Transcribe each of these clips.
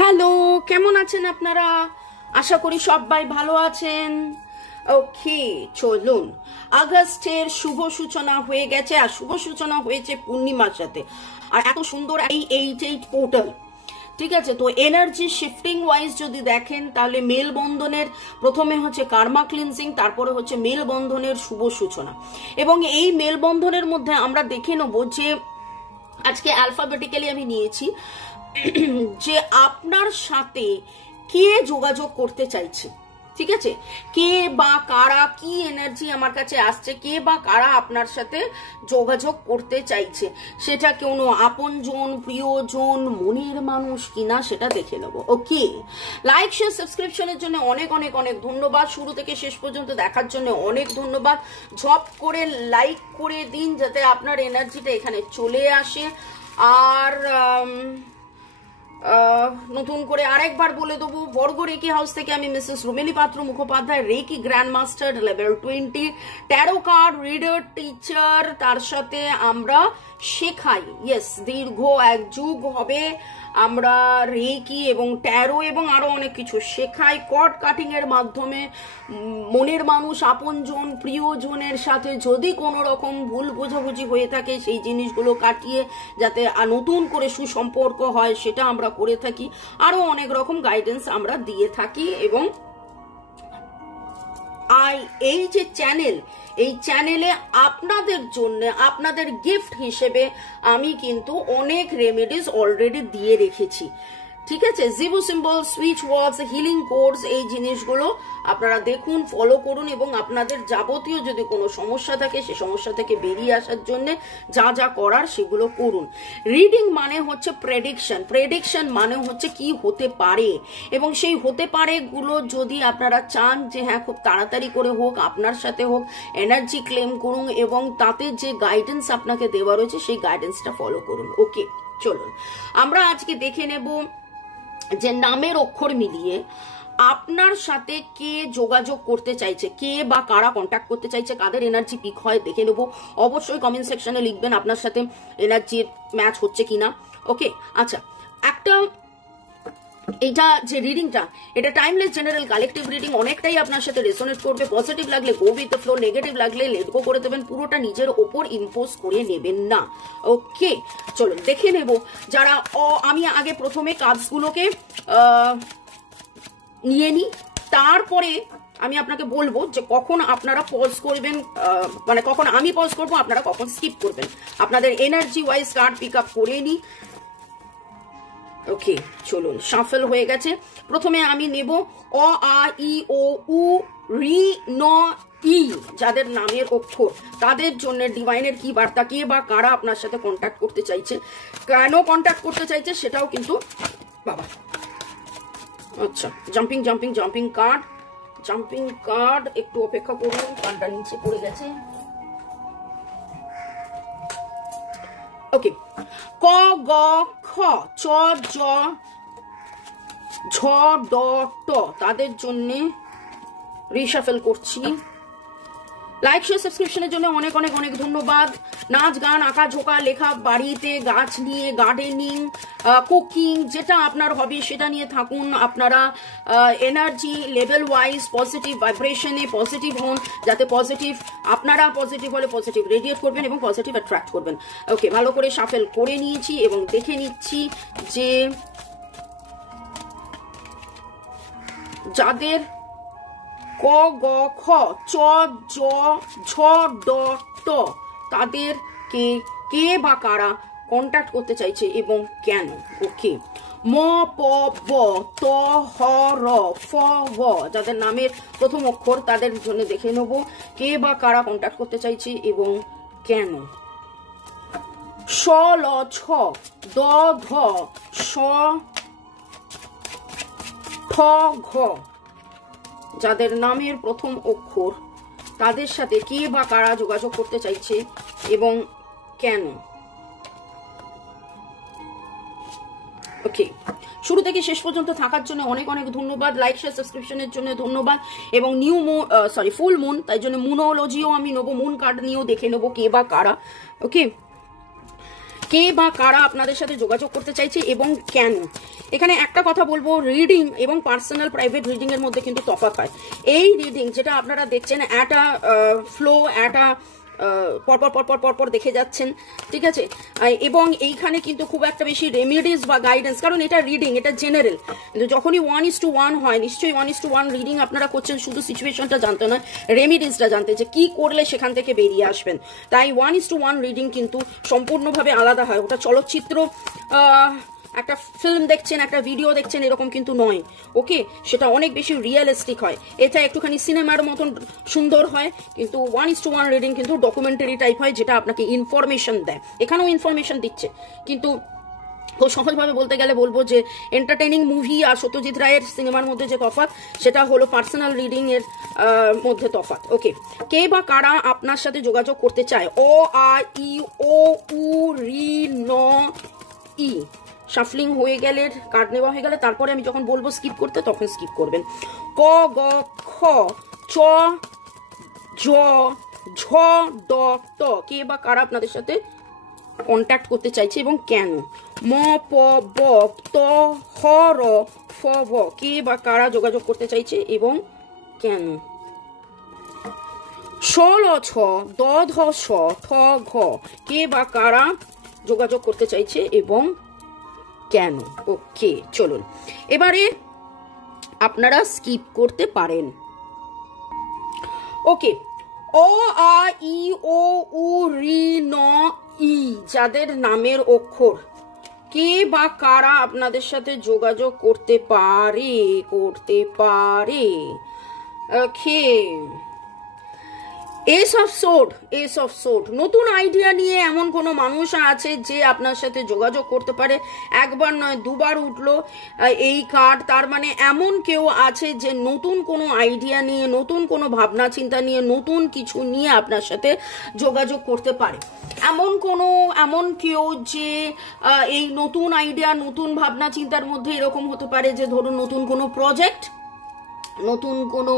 Hello, কেমন আছেন আপনারা? আশা করি সবাই ভালো আছেন। ওকে, চলুন। আগস্টের শুভ সূচনা হয়ে গেছে, আর শুভ সূচনা হয়েছে পূর্ণিমার সাথে। আর এত সুন্দর এই 88 পোর্টাল, ঠিক আছে। তো এনার্জি শিফটিং ওয়াইজ যদি দেখেন তাহলে মেলবন্ধনের প্রথমে হচ্ছে কার্মা ক্লিনজিং, তারপরে হচ্ছে মেলবন্ধনের শুভ সূচনা। এবং এই মেলবন্ধনের মধ্যে আমরা দেখে নেব যে আজকে অ্যালফাবেটিক্যালি আমি নিয়েছি যে আপনার সাথে কে যোগাযোগ করতে চাইছে, ঠিক আছে। কে বা কারা, কি এনার্জি আমার কাছে আসছে, কে বা কারা আপনার সাথে যোগাযোগ করতে চাইছে, সেটা কোনো আপনজন, প্রিয়জন, মনের মানুষ কিনা সেটা দেখে নেব। ওকে, লাইক শেয়ার সাবস্ক্রিপশনের জন্য অনেক অনেক অনেক ধন্যবাদ। শুরু থেকে শেষ পর্যন্ত দেখার জন্য অনেক ধন্যবাদ। ঝপ করে লাইক করে দিন যাতে আপনার এনার্জিটা এখানে চলে আসে। আর নতুন করে আরেকবার বলে দেবো, বর্গ রেকি হাউস থেকে আমি Mrs Rumeli Patra Mukhopadhyay, reiki grand master level 20, tarot card reader, teacher, তার সাথে আমরা শেখাই। ইয়েস, দীর্ঘ 1 যুগ হবে আমরা রেকি এবং ট্যারো এবং আরো অনেক কিছু শেখাই। কর্ড কাটিং এর মাধ্যমে মনের মানুষ, আপনজন, প্রিয়জনের সাথে যদি কোনো রকম ভুল বোঝাবুঝি হয়ে থাকে সেই জিনিসগুলো কাটিয়ে যাতে নতুন করে সুসম্পর্ক হয় সেটা আমরা করে থাকি। আরো অনেক রকম গাইডেন্স আমরা দিয়ে থাকি। এবং এই যে চ্যানেল, এই চ্যানেলে আপনাদের জন্য, আপনাদের গিফট হিসেবে আমি কিন্তু অনেক রেমেডিজ অলরেডি দিয়ে রেখেছি, ঠিক আছে। জিবু সিম্বল, সুইচ ওয়ার্ডস, হিলিং কোর্স, এই জিনিসগুলো আপনারা দেখুন, ফলো করুন এবং আপনাদের যাবতীয় যদি কোনো সমস্যা থাকে সে সমস্যা থেকে বেরিয়ে আসার জন্য যা যা করার সেগুলো করুন। রিডিং মানে হচ্ছে প্রেডিকশন, প্রেডিকশন মানে হচ্ছে কি হতে পারে, এবং সেই হতে পারে গুলো যদি আপনারা চান যে হ্যাঁ খুব তাড়াতাড়ি করে হোক, আপনার সাথে হোক, এনার্জি ক্লেম করুন এবং তাতে যে গাইডেন্স আপনাকে দেওয়া রয়েছে সেই গাইডেন্সটা ফলো করুন। ওকে, চলুন আমরা আজকে দেখে নেব যে নামের অক্ষর মিলিয়ে আপনার সাথে কে যোগাযোগ করতে চাইছে, কে বা কারা কন্ট্যাক্ট করতে চাইছে, কাদের এনার্জি পিক হয় দেখে নেব। অবশ্যই কমেন্ট সেকশনে লিখবেন আপনার সাথে এনার্জির ম্যাচ হচ্ছে কিনা। ওকে, আচ্ছা, একটা এইটা যে রিডিংটা, এটা টাইমলেস জেনারেল কালেকটিভ রিডিং, অনেকটাই আপনার সাথে রেসোনেট করবে। পজিটিভ লাগলে go with the flow, negative লাগলে লেট গো করে দেবেন, পুরোটা নিজের ওপর ইম্পোজ করে নেবেন না। ওকে, চলুন দেখে নেব। যারা আমি আগে প্রথমে কাজগুলোকে নিয়ে নিই, তারপরে আমি আপনাকে বলবো যে কখন আপনারা পজ করবেন, মানে কখন আমি পজ করবো, আপনারা কখন স্কিপ করবেন। আপনাদের energy wise card pick up করে নিই। ওকে, চলুন, শাফল হয়ে গেছে। প্রথমে আমি নেব অ, আ, ই, ও, উ, রি, ন, ই, যাদের নামের অক্ষর, তাদের জন্য ডিভাইনের কি বার্তা, কে বা কারা আপনার সাথে কন্ট্যাক্ট করতে চাইছে, কেন কন্ট্যাক্ট করতে চাইছে সেটাও কিন্তু বাবা। আচ্ছা, jumping jumping jumping card, jumping card, একটু অপেক্ষা করুন, কার্ডটা নিচে পড়ে গেছে। ওকে, ক, গ, খ, চ, জ, ঝ, ড, ট, তাদের জন্য রিশাফেল করছি। লাইক শেয়ার সাবস্ক্রিপশনের জন্য অনেক অনেক অনেক ধন্যবাদ। নাচ গান, আঁকা ঝোঁকা, লেখা, বাড়িতে গাছ নিয়ে, গার্ডেনিং, কুকিং, যেটা আপনার হবি সেটা নিয়ে থাকুন। আপনারা এনার্জি লেভেল ওয়াইজ পজিটিভ ভাইব্রেশনে পজিটিভ হন, যাতে পজিটিভ, আপনারা পজিটিভ হলে পজিটিভ রেডিয়েট করবেন এবং পজিটিভ অ্যাট্রাক্ট করবেন। ওকে, ভালো করে শাফেল করে নিয়েছি এবং দেখে নিচ্ছি যে যাদের ক, গ, খ, চ, জ, ঝ, ড, ট, তাদের কে বা কারা কন্ট্যাক্ট করতে চাইছে এবং কেন। ওকে, ম, প, ব, ত, হ, র, ফ, ব, যাদের নামের প্রথম অক্ষর তাদের জন্য দেখে নেব কে বা কারা কন্ট্যাক্ট করতে চাইছে এবং কেন। স, ল, ছ, দ, ধ, স, ঠ, ঘ, যাদের নামের প্রথম অক্ষর তাদের সাথে কে বা কারা যোগাযোগ করতে চাইছে এবং কেন। ওকে, শুরু থেকে শেষ পর্যন্ত থাকার জন্য অনেক অনেক ধন্যবাদ। লাইক শেয়ার সাবস্ক্রিপশনের জন্য ধন্যবাদ। এবং new moon, sorry full moon, তাই জন্য মুনোলজিও আমি নেবো, মুন কার্ড নিয়েও দেখে নেবো কে বা কারা। ওকে, কে বা কারা আপনাদের সাথে যোগাযোগ করতে চাইছে এবং কেন। এখানে একটা কথা বলবো, রিডিং এবং পার্সোনাল প্রাইভেট রিডিং এর মধ্যে কিন্তু তফাৎ হয়। এই রিডিং যেটা আপনারা দেখছেন একটা ফ্লো, একটা পরপর দেখে যাচ্ছেন, ঠিক আছে, এবং এইখানে কিন্তু খুব একটা বেশি রেমিডিস বা গাইডেন্স, কারণ এটা রিডিং, এটা জেনারেল। কিন্তু যখনই 1:1 হয়, নিশ্চয়ই 1:1 রিডিং আপনারা করছেন শুধু সিচুয়েশনটা জানতে নয়, রেমিডিসটা জানতে, যে কি করলে সেখান থেকে বেরিয়ে আসবেন। তাই 1:1 রিডিং কিন্তু সম্পূর্ণভাবে আলাদা হয়। ওটা চলচ্চিত্র, একটা ফিল্ম দেখছেন, একটা ভিডিও দেখছেন, এরকম কিন্তু নয়। ওকে, সেটা অনেক বেশি রিয়েলিস্টিক হয়। এটা একটুখানি সিনেমার মতন সুন্দর হয়, কিন্তু 1:1 রিডিং কিন্তু ডকুমেন্টারি টাইপ হয়, যেটা আপনাকে ইনফরমেশন দেয়। এখানেও ইনফরমেশন দিচ্ছে, কিন্তু খুব সহজভাবে বলতে গেলে বলবো যে এন্টারটেইনিং মুভি আর সত্যজিৎ রায়ের সিনেমার মধ্যে যে তফাৎ, সেটা হলো পার্সোনাল রিডিং এর মধ্যে তফাৎ। ওকে, কে বা কারা আপনার সাথে যোগাযোগ করতে চায়? অ, আ, ই, ও, উ, রি, ন, ই। শাফলিং হয়ে গেলে, কার্ড নেওয়া হয়ে গেলে তারপরে আমি যখন বলবো স্কিপ করতে, তখন স্কিপ করবেন। ক, গ, খ, চ, জ, ঝ, ড, ট। কে বা কারা আপনাদের সাথে কন্ট্যাক্ট করতে চাইছে এবং কেন? ম, প, ব, ত, হ, র, ফ, ভ। কে বা কারা যোগাযোগ করতে চাইছে এবং কেন? শ, ল, ছ, দ, ধ, স, ঠ, ঘ। কে বা কারা যোগাযোগ করতে চাইছে এবং কেন? ওকে, চলুন এবারে আপনারা স্কিপ করতে পারেন। ওকে, অ, আ, ই, ও, উ, রি, ন, ই যাদের নামের অক্ষর, কে বা কারা আপনাদের সাথে যোগাযোগ করতে পারে? ওকে, এস অফ সোড। নতুন আইডিয়া নিয়ে এমন কোনো মানুষ আছে যে আপনার সাথে যোগাযোগ করতে পারে। একবার নয়, দুবার উঠলো এই কার্ড, তার মানে এমন কেউ আছে যে নতুন কোনো আইডিয়া নিয়ে, নতুন কোনো ভাবনা চিন্তা নিয়ে, নতুন কিছু নিয়ে আপনার সাথে যোগাযোগ করতে পারে। এমন কেউ যে এই নতুন আইডিয়া, নতুন ভাবনা চিন্তার মধ্যে এরকম হতে পারে যে ধরুন নতুন কোনো প্রজেক্ট, নতুন কোনো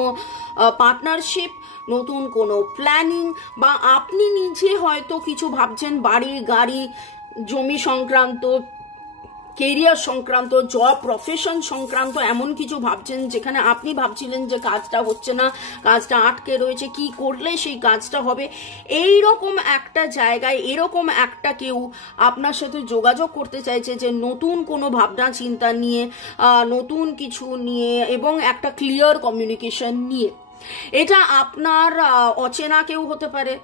পার্টনারশিপ, নতুন কোনো প্ল্যানিং, বা আপনি নিজে হয়তো কিছু ভাবছেন বাড়ি, গাড়ি, জমি সংক্রান্ত, কেরিয়ার সংক্রান্ত, জব প্রফেশন সংক্রান্ত এমন কিছু ভাবছেন, যেখানে আপনি ভাবছিলেন যে কাজটা হচ্ছে না, কাজটা আটকে রয়েছে, কি করলে সেই কাজটা হবে। এই রকম একটা জায়গায় এরকম একটা কেউ আপনার সাথে যোগাযোগ করতে চাইছে, যে নতুন কোনো ভাবনা চিন্তা নিয়ে, নতুন কিছু নিয়ে এবং একটা ক্লিয়ার কমিউনিকেশন নিয়ে। এটা আপনার অচেনা কেউ হতে পারে,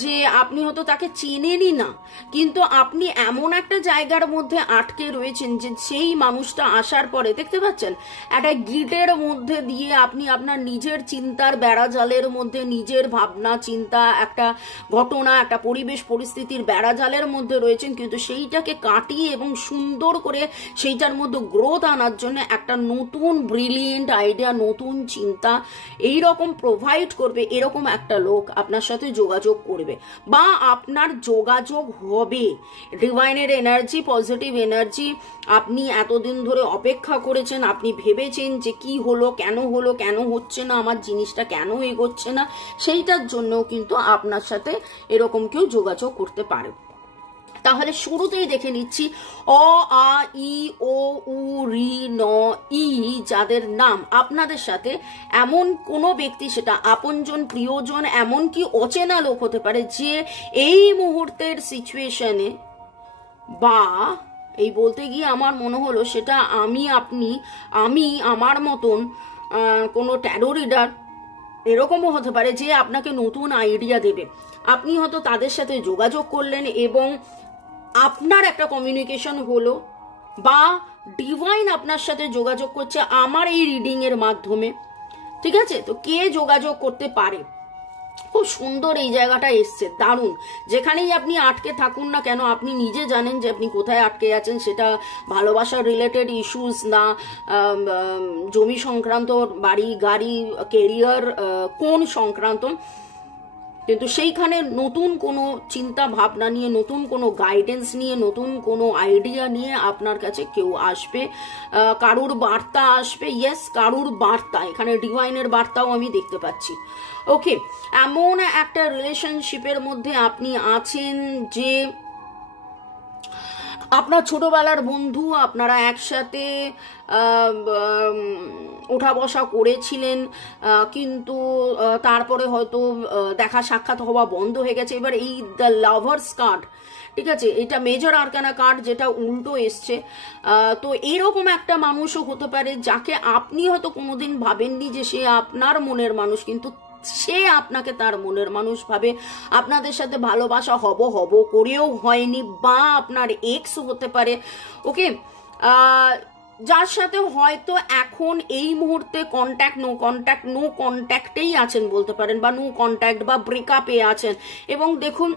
যে আপনি হয়তো তাকে চেনেনই না, কিন্তু আপনি এমন একটা জায়গার মধ্যে আটকে রয়েছেন যে সেই মানুষটা আসার পরে দেখতে পাচ্ছেন একটা গিটের মধ্যে দিয়ে আপনি আপনার নিজের চিন্তার বেড়াজালের মধ্যে, নিজের ভাবনা চিন্তা, একটা ঘটনা, একটা পরিবেশ পরিস্থিতির বেড়াজালের মধ্যে রয়েছেন, কিন্তু সেইটাকে কাটিয়ে এবং সুন্দর করে সেইটার মধ্যে গ্রোথ আনার জন্য একটা নতুন ব্রিলিয়েন্ট আইডিয়া, নতুন চিন্তা এইরকম প্রোভাইড করবে, এরকম একটা লোক আপনার সাথে যোগাযোগ করবে বা আপনার যোগাযোগ হবে। ডিভাইনের এনার্জি, পজিটিভ এনার্জি, আপনি এতদিন ধরে অপেক্ষা করেছেন, আপনি ভেবেছেন যে কি হলো, কেন হচ্ছে না, আমার জিনিসটা কেন এগোচ্ছে না, সেইটার জন্যও কিন্তু আপনার সাথে এরকম কেউ যোগাযোগ করতে পারে। তাহলে শুরুতেই দেখে নিচ্ছি অ, আ, ই, ও, উ, রি, ন, ই যাদের নাম আপনাদের সাথে এমন কোনো ব্যক্তি, সেটা আপনজন, প্রিয়জন, এমনকি অচেনা লোক হতে পারে, যে এই মুহূর্তের সিচুয়েশনে, বা এই বলতে গিয়ে আমার মনে হলো সেটা আমি আমার মতন কোনো ট্যারো রিডার এরকমও হতে পারে, যে আপনাকে নতুন আইডিয়া দেবে। আপনি হয়তো তাদের সাথে যোগাযোগ করলেন এবং আপনার একটা কমিউনিকেশন হলো, বা ডিভাইন আপনার সাথে যোগাযোগ করছে আমার এই রিডিং এর মাধ্যমে। ঠিক আছে, তো কে যোগাযোগ করতে পারে? খুব সুন্দর এই জায়গাটা এসছে, দারুণ। যেখানেই আপনি আটকে থাকুন না কেন, আপনি নিজে জানেন যে আপনি কোথায় আটকে আছেন। সেটা ভালোবাসার রিলেটেড ইস্যুস না, জমি সংক্রান্ত, বাড়ি, গাড়ি, কেরিয়ার, কোন সংক্রান্ত, কিন্তু সেইখানে নতুন কোনো চিন্তা ভাবনা নিয়ে, নতুন কোনো গাইডেন্স নিয়ে, নতুন কোনো আইডিয়া নিয়ে আপনার কাছে কেউ আসবে। কারুর বার্তা আসবে, ইয়েস, কারুর বার্তা, এখানে ডিভাইনের বার্তাও আমি দেখতে পাচ্ছি। ওকে, এমন একটা রিলেশনশিপের মধ্যে আপনি আছেন যে আপনার ছোটবেলার বন্ধু, আপনারা একসাথে ওঠা বসা করেছিলেন, কিন্তু তারপরে হয়তো দেখা সাক্ষাৎ হওয়া বন্ধ হয়ে গেছে। এবার এই দ্য লাভার্স কার্ড, ঠিক আছে, এটা মেজর আরকানা কার্ড, যেটা উল্টো এসছে। তো এরকম একটা মানুষও হতে পারে যাকে আপনি হয়তো কোনোদিন ভাবেননি যে সে আপনার মনের মানুষ, কিন্তু সে আপনাকে তার মনের মানুষ ভাবে। আপনাদের সাথে ভালোবাসা হব করেও হয়নি, বা আপনার এক্স হতে পারে। ওকে, যার সাথে হয়তো এখন এই মুহূর্তে নো কন্ট্যাক্টেই আছেন বলতে পারেন, বা নো কন্ট্যাক্ট বা ব্রেকআপে আছেন। এবং দেখুন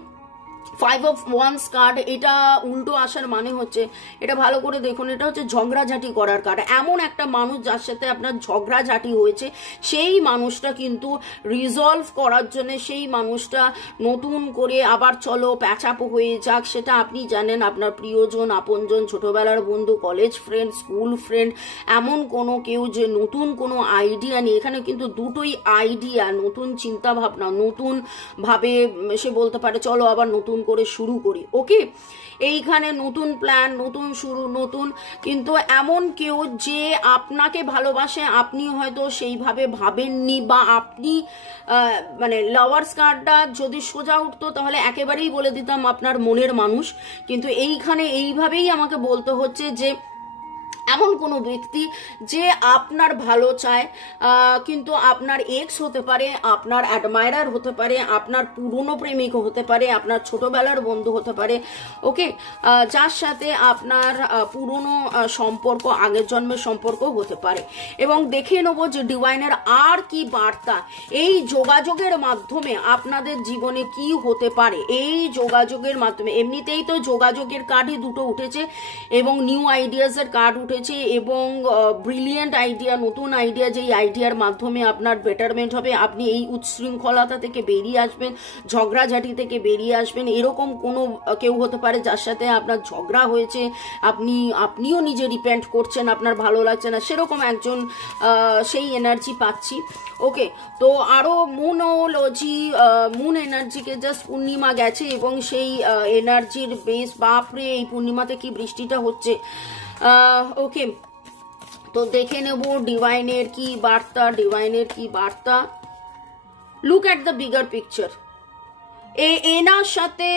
5 of Wands কার্ড, এটা উল্টো আসার মানে হচ্ছে, এটা ভালো করে দেখুন, এটা হচ্ছে ঝগড়াঝাটি করার কার্ড। এমন একটা মানুষ যার সাথে আপনার ঝগড়াঝাটি হয়েছে, সেই মানুষটা কিন্তু রিজলভ করার জন্য, সেই মানুষটা নতুন করে আবার চলো প্যাচাপ হয়ে যাক, সেটা আপনি জানেন। আপনার প্রিয়জন, আপনজন, ছোটবেলার বন্ধু, কলেজ ফ্রেন্ড, স্কুল ফ্রেন্ড, এমন কোনো কেউ যে নতুন কোনো আইডিয়া নিয়ে, এখানে কিন্তু দুটোই আইডিয়া, নতুন চিন্তা ভাবনা, নতুন ভাবে সে বলতে পারে চলো আবার নতুন করে শুরু করি। ওকে, এইখানে নতুন প্ল্যান, নতুন শুরু, নতুন, কিন্তু এমন কেউ যে আপনাকে ভালোবাসে, আপনি হয়তো সেইভাবে ভাবেননি, বা আপনি মানে লাভার্স কার্ডটা যদি সোজা উঠতো তাহলে একেবারেই বলে দিতাম আপনার মনের মানুষ, কিন্তু এইখানে এইভাবেই আমাকে বলতে হচ্ছে যে এমন কোনো ব্যক্তি যে আপনার ভালো চায়, কিন্তু আপনার এক্স হতে পারে, আপনার অ্যাডমায়ারার হতে পারে, আপনার পুরনো প্রেমিক হতে পারে, আপনার ছোটবেলার বন্ধু হতে পারে। ওকে, যার সাথে আপনার পুরনো সম্পর্ক, আগের জন্মের সম্পর্ক হতে পারে। এবং দেখে নেবো যে ডিভাইনের আর কি বার্তা এই যোগাযোগের মাধ্যমে আপনাদের জীবনে কি হতে পারে। এই যোগাযোগের মাধ্যমে, এমনিতেই তো যোগাযোগের কার্ডই দুটো উঠেছে, এবং নিউ আইডিয়াজের কার্ড উঠেছে, এবং ব্রিলিয়েন্ট আইডিয়া, নতুন আইডিয়া, যেই আইডিয়ার মাধ্যমে আপনার বেটারমেন্ট হবে, আপনি এই উচ্ছৃঙ্খলতা থেকে বেরিয়ে আসবেন, ঝগড়াঝাটি থেকে বেরিয়ে আসবেন। এরকম কোনো কেউ হতে পারে যার সাথে আপনার ঝগড়া হয়েছে, আপনিও নিজে রিপেন্ট করছেন, আপনার ভালো লাগছে না, সেরকম একজন সেই এনার্জি পাচ্ছি। ওকে, তো আরো মুন এনার্জিকে জাস্ট পূর্ণিমা গেছে, এবং সেই এনার্জির বেশ, বাপরে এই পূর্ণিমাতে কি বৃষ্টিটা হচ্ছে। ওকে, তো দেখে নেব ডিভাইনের কি বার্তা। Look at the bigger picture. এনার সাথে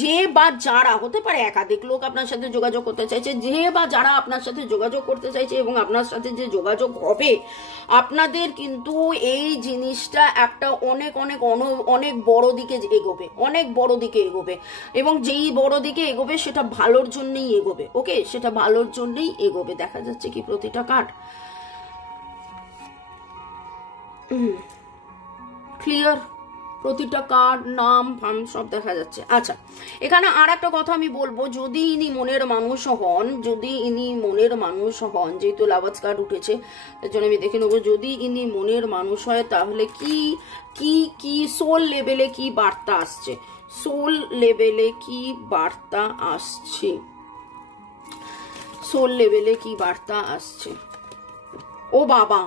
যে বা যারা হতে পারে, একাধিক লোক আপনার সাথে যোগাযোগ করতে চাইছে, যে বা যারা আপনার সাথে যোগাযোগ করতে চাইছে, এবং আপনার সাথে যে যোগাযোগ হবে, আপনাদের কিন্তু এই জিনিসটা একটা অনেক বড় দিকে এগোবে, এবং যেই বড় দিকে এগোবে সেটা ভালোর জন্যই এগোবে। ওকে, সেটা ভালোর জন্যই এগোবে। দেখা যাচ্ছে কি প্রতিটা কার্ড ক্লিয়ার, প্রতিটা কার্ড, নাম ফাম সব দেখা যাচ্ছে। আচ্ছা, এখানে আর একটা কথা আমি বলবো, যদি ইনি মনের মানুষ হন, যেহেতু লাভার্স কার্ড উঠেছে তার জন্য আমি দেখে নেবো, যদি ইনি মনের মানুষ হয় তাহলে কি সোল লেভেলে কি বার্তা আসছে, ও বাবা,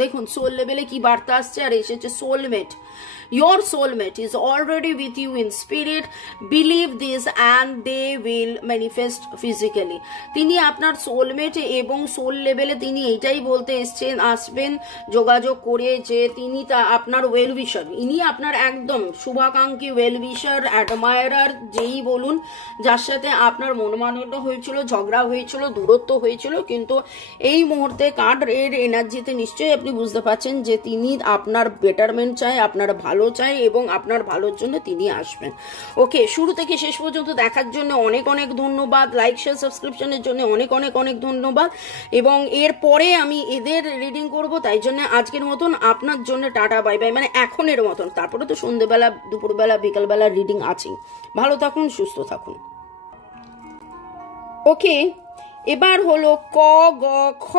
দেখুন সোল লেভেলে কি বার্তা আসছে, আর এসেছে soulmate. Your soulmate is already with you in spirit. Believe this and they will manifest physically. তিনি আপনার সোলমেট, এবং সোল লেভেলে তিনি এইটাই বলতে আসবেন যোগাযোগ করে, যে তিনি আপনার ওয়েল উইশার, ইনি আপনার একদম শুভাকাঙ্ক্ষী, ওয়েল উইশার, অ্যাডমায়ারার, যেই বলুন, যার সাথে আপনার মনোমালিন্য হয়েছিল, ঝগড়া হয়েছিল, দূরত্ব হয়েছিল, কিন্তু এই মুহূর্তে কার্ড এর এনার্জিতে নিশ্চয়ই আপনি বুঝতে পারছেন যে তিনি আপনার বেটারমেন্ট চায়, আপনার ভালো চাই, এবং আপনার ভালোর জন্য তিনি আসবেন। ওকে, শুরু থেকে শেষ পর্যন্ত দেখার জন্য অনেক ধন্যবাদ। লাইক, শেয়ার, সাবস্ক্রিপশনের জন্য অনেক ধন্যবাদ। এবং এরপরে আমি এদের রিডিং করব, তাই জন্য আজকের মতন আপনার জন্য টাটা বাই বাই, মানে এখনের মতন। তারপরে তো সন্ধ্যেবেলা, দুপুরবেলা, বিকালবেলা রিডিং আছেই। ভালো থাকুন, সুস্থ থাকুন। ওকে, এবার হলো ক, গ, খ,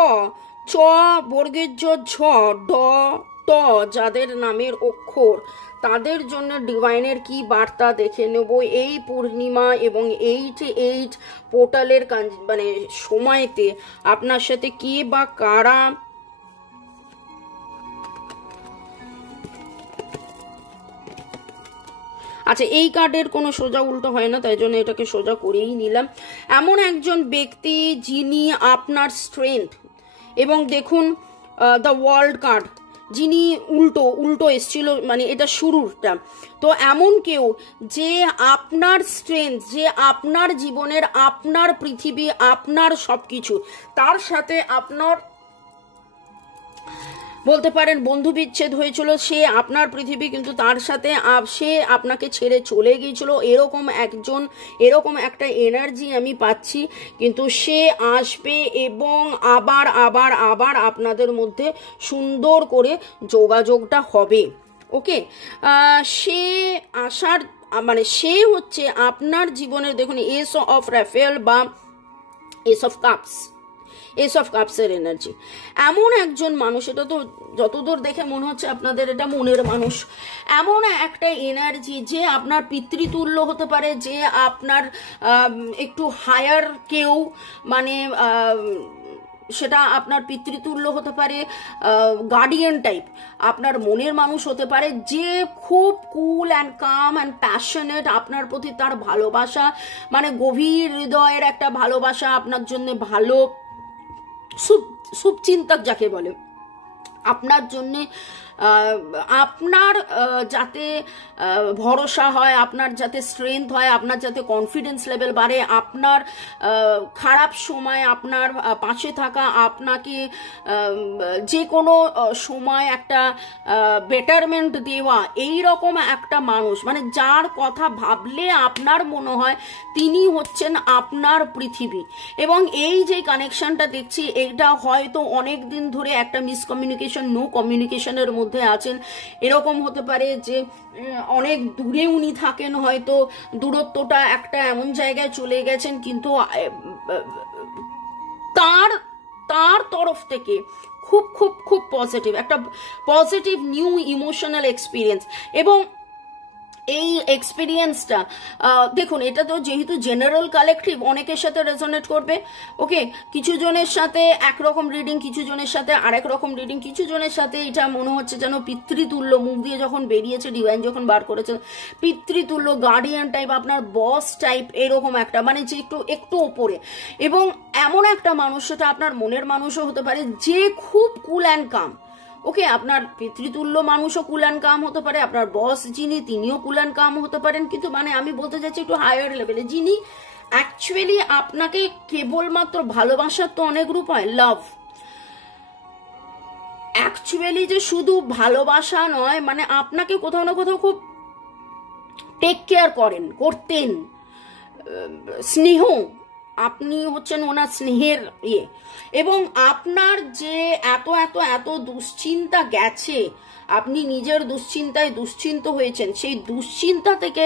চ বর্গের ঝ, ড, ট, যাদের নামের অক্ষর, তাদের জন্য ডিভাইনের কি বার্তা দেখে নেব এই পূর্ণিমা এবং 8 পোর্টালের মানে সময়তে আপনার সাথে কে বা কারা আচ্ছা, এই কার্ডের কোনো সোজা উল্টো হয় না, তাই জন্য এটাকে সোজা করেই নিলাম। এমন একজন ব্যক্তি যিনি আপনার স্ট্রেংথ, এবং দেখুন দ্য ওয়ার্ল্ড কার্ড, যিনি উল্টো এসছিল, মানে এটা শুরুটা। তো এমন কেউ যে আপনার স্ট্রেংথ, যে আপনার জীবনের, আপনার পৃথিবী, আপনার সবকিছু, তার সাথে আপনার বলতে পারেন বন্ধু বিচ্ছেদ হয়েছিল, সে আপনার পৃথিবী, কিন্তু তার সাথে সে আপনাকে ছেড়ে চলে গিয়েছিল, এরকম একটা এনার্জি আমি পাচ্ছি। কিন্তু সে আসবে এবং আবার আপনাদের মধ্যে সুন্দর করে যোগাযোগটা হবে। ওকে, সে আসার মানে সে হচ্ছে আপনার জীবনের, দেখুন এস অফ রাফেল বা এস অফ কাপসের এনার্জি। এমন একজন মানুষ, এটা তো যতদূর দেখে মনে হচ্ছে আপনাদের এটা মনের মানুষ, এমন একটা এনার্জি যে আপনার পিতৃতুল্য হতে পারে, যে আপনার একটু হায়ার কেউ, মানে সেটা আপনার পিতৃতুল্য হতে পারে, গার্ডিয়ান টাইপ, আপনার মনের মানুষ হতে পারে, যে খুব cool and calm and passionate, আপনার প্রতি তার ভালোবাসা, মানে গভীর হৃদয়ের একটা ভালোবাসা, আপনার জন্য ভালো, শুভচিন্তক যাকে বলে, আপনার জন্যে, আপনার যাতে ভরসা হয়, আপনার যাতে স্ট্রেংথ হয়, আপনার যাতে কনফিডেন্স লেভেল বাড়ে, আপনার খারাপ সময় আপনার পাশে থাকা, আপনাকে যে কোনো সময় একটা বেটারমেন্ট দেওয়া, এই রকম একটা মানুষ, মানে যার কথা ভাবলে আপনার মনে হয় তিনি হচ্ছেন আপনার পৃথিবী। এবং এই যে কানেকশনটা দেখছি, এটা হয়তো অনেক দিন ধরে একটা মিসকমিউনিকেশন, নো কমিউনিকেশনের মধ্যে আছেন। এরকম হতে পারে যে অনেক দূরে উনি থাকেন, হয়তো দূরত্বটা একটা এমন জায়গায় চলে গেছেন, কিন্তু তার তরফ থেকে খুব খুব খুব পজিটিভ, একটা পজিটিভ নিউ ইমোশনাল এক্সপিরিয়েন্স। এবং এই এক্সপিরিয়েন্সটা দেখুন, এটা তো যেহেতু জেনারেল কালেকটিভ, অনেকের সাথে রেজোনেট করবে। ওকে, কিছু জনের সাথে একরকম রিডিং, কিছু জনের সাথে আরেক রকম রিডিং, কিছু জনের সাথে এটা মনে হচ্ছে যেন পিতৃতুল্য, মুখ দিয়ে যখন বেরিয়েছে, ডিভাইন যখন বার করেছে, পিতৃতুল্য, গার্ডিয়ান টাইপ, আপনার বস টাইপ, এরকম একটা, মানে যে একটু ওপরে। এবং এমন একটা মানুষ, সেটা আপনার মনের মানুষও হতে পারে, যে খুব কুল অ্যান্ড কাম। ওকে, আপনার পিতৃতুল্য মানুষও কুল অ্যান্ড কাম হতে পারে, আপনার বস যিনি, তিনিও কুল অ্যান্ড কাম হতে পারেন, কিন্তু মানে আমি বলতে চাচ্ছি একটু হায়ার লেভেলে, যিনি অ্যাকচুয়ালি আপনাকে কেবলমাত্র ভালোবাসার তো অনেক রূপ হয়, লাভ, অ্যাকচুয়ালি যে শুধু ভালোবাসা নয়, মানে আপনাকে কোথাও না কোথাও খুব টেক কেয়ার করতেন, স্নেহ, আপনি হচ্ছেন ওনার স্নেহের ইয়ে। এবং আপনার যে এত এত এত দুশ্চিন্তা গেছে, আপনি নিজের দুশ্চিন্ত হয়েছেন, সেই দুশ্চিন্তা থেকে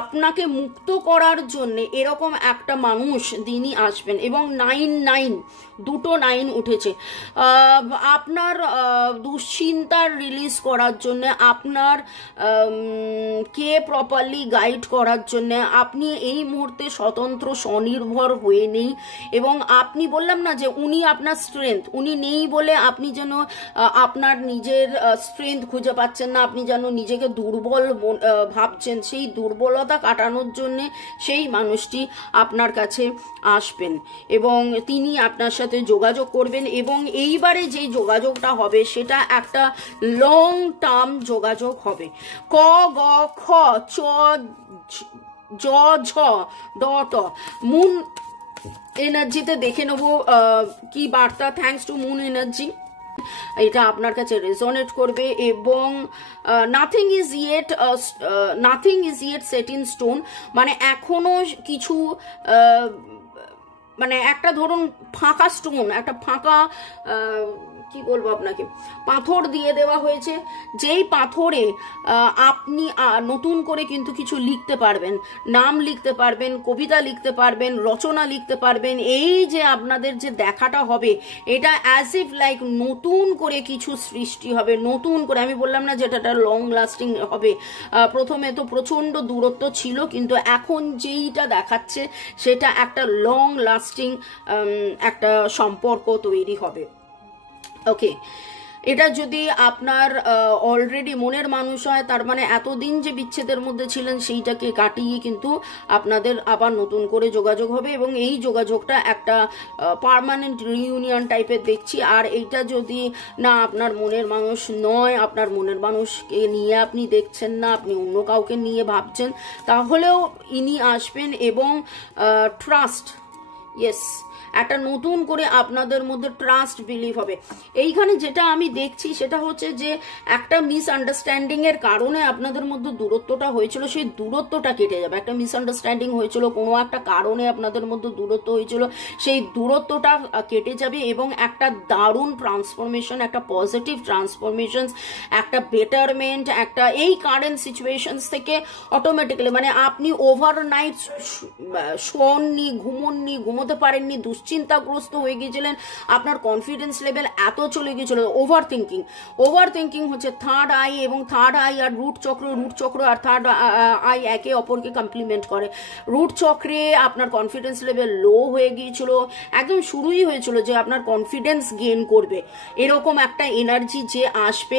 আপনাকে মুক্ত করার জন্য এরকম একটা মানুষ দিনই আসবেন। এবং 9 দুটো 9 উঠেছে, আপনার দুশ্চিন্তার রিলিজ করার জন্য, আপনার কে প্রপারলি গাইড করার জন্য, আপনি এই মুহূর্তে স্বতন্ত্র স্বনির্ভর হয়ে নেই। এবং আপনি বললাম না যে উনি আপনার স্ট্রেংথ, উনি নেই বলে আপনি যেন আপনার নিজের স্ট্রেংথ খুঁজে পাচ্ছেন না, আপনি যেন নিজেকে দুর্বল ভাবছেন, সেই দুর্বলতা কাটানোর জন্য সেই মানুষটি আপনার কাছে আসবেন এবং তিনি আপনার সাথে যোগাযোগ করবেন। এবং এইবারে যে যোগাযোগটা হবে সেটা একটা লং টার্ম যোগাযোগ হবে। ক গ খ চ জ ঝ ড ট। মুন এনার্জিতে দেখে নেব কি বার্তা। থ্যাঙ্কস টু মুন এনার্জি, এটা আপনার কাছে রেজোনেট করবে। এবং nothing is yet set in stone, মানে এখনো কিছু মানে একটা ধরুন ফাঁকা স্টোন, একটা ফাঁকা কি বলবো আপনাকে, পাথর দিয়ে দেওয়া হয়েছে, যেই পাথরে আপনি নতুন করে কিন্তু কিছু লিখতে পারবেন, নাম লিখতে পারবেন, কবিতা লিখতে পারবেন, রচনা লিখতে পারবেন। এই যে আপনাদের যে দেখাটা হবে, এটা অ্যাজ ইফ লাইক নতুন করে কিছু সৃষ্টি হবে, নতুন করে। আমি বললাম না যেটা লং লাস্টিং হবে, প্রথমে তো প্রচন্ড দূরত্ব ছিল, কিন্তু এখন যেইটা দেখাচ্ছে সেটা একটা লং লাস্টিং একটা সম্পর্ক তৈরি হবে। ওকে, এটা যদি আপনার অলরেডি মনের মানুষ হয়, তার মানে এতদিন যে বিচ্ছেদের মধ্যে ছিলেন সেইটাকে কাটিয়ে কিন্তু আপনাদের আবার নতুন করে যোগাযোগ হবে, এবং এই যোগাযোগটা একটা পার্মানেন্ট রিইউনিয়ন টাইপের দেখছি। আর এইটা যদি না আপনার মনের মানুষ নয়, আপনার মনের মানুষকে নিয়ে আপনি দেখছেন না, আপনি অন্য কাউকে নিয়ে ভাবছেন, তাহলেও ইনি আসবেন এবং ট্রাস্ট, ইয়েস, একটা নতুন করে আপনাদের মধ্যে ট্রাস্ট বিলিভ হবে। এইখানে যেটা আমি দেখছি সেটা হচ্ছে যে একটা মিসআন্ডারস্ট্যান্ডিং এর কারণে আপনাদের মধ্যে দূরত্বটা হয়েছিল, সেই দূরত্বটা কেটে যাবে। একটা মিসআন্ডারস্ট্যান্ডিং হয়েছিল, কোনো একটা কারণে আপনাদের মধ্যে দূরত্ব হয়েছিল, সেই দূরত্বটা কেটে যাবে এবং একটা দারুণ ট্রান্সফরমেশন, একটা পজিটিভ ট্রান্সফরমেশন, একটা বেটারমেন্ট, একটা এই কারেন্ট সিচুয়েশনস থেকে অটোমেটিক্যালি, মানে আপনি ওভারনাইট শোননি, ঘুমোতে পারেননি, চিন্তাগ্রস্ত হয়ে গিয়েছিলেন, আপনার কনফিডেন্স লেভেল এত চলে গিয়েছিল। ওভার থিঙ্কিং হচ্ছে থার্ড আই, এবং থার্ড আই আর রুট চক্র আর থার্ড আই একে অপরকে কমপ্লিমেন্ট করে। রুট চক্রে আপনার কনফিডেন্স লেভেল লো হয়ে গিয়েছিল, একদম শুরুই হয়েছিল যে আপনার কনফিডেন্স গেইন করবে, এরকম একটা এনার্জি যে আসবে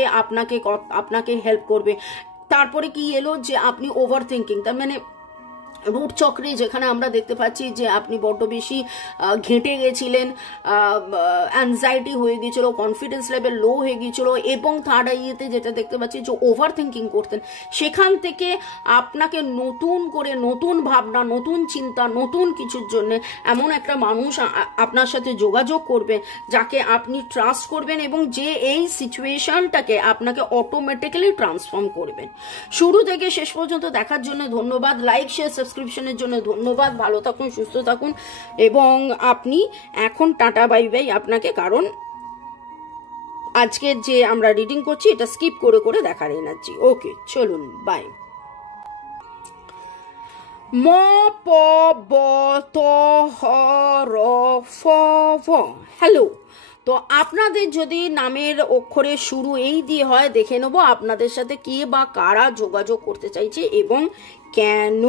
আপনাকে হেল্প করবে। তারপরে কি এলো যে আপনি ওভার থিঙ্কিং, তার মানে রুট চক্রে যেখানে আমরা দেখতে পাচ্ছি যে আপনি বড্ড বেশি ঘেঁটে গেছিলেন, অ্যাংজাইটি হয়ে গিয়েছিল, কনফিডেন্স লেভেল লো হয়ে গিয়েছিল, এবং থার্ড আইতে যেটা দেখতে পাচ্ছি যে ওভার থিঙ্কিং করতেন, সেখান থেকে আপনাকে নতুন করে নতুন ভাবনা, নতুন চিন্তা, নতুন কিছুর জন্য এমন একটা মানুষ আপনার সাথে যোগাযোগ করবে যাকে আপনি ট্রাস্ট করবেন, এবং যে এই সিচুয়েশনটাকে আপনাকে অটোমেটিক্যালি ট্রান্সফর্ম করবেন। শুরু থেকে শেষ পর্যন্ত দেখার জন্য ধন্যবাদ। লাইক, শেয়ার, সাবস্ক্রিপশনের জন্য ধন্যবাদ। ভালো থাকুন, সুস্থ থাকুন, এবং আপনি এখন টাটা বাই বাই আপনাকে, কারণ আজকের যে আমরা রিডিং করছি এটা স্কিপ করে করে দেখার এনার্জি। ওকে, চলুন, বাই। ম প ব ত হ র ফ ভ। হ্যালো, তো আপনাদের যদি নামের অক্ষরের শুরু এই দিয়ে হয়, দেখে নেবো আপনাদের সাথে কে বা কারা যোগাযোগ করতে চাইছে এবং কেন।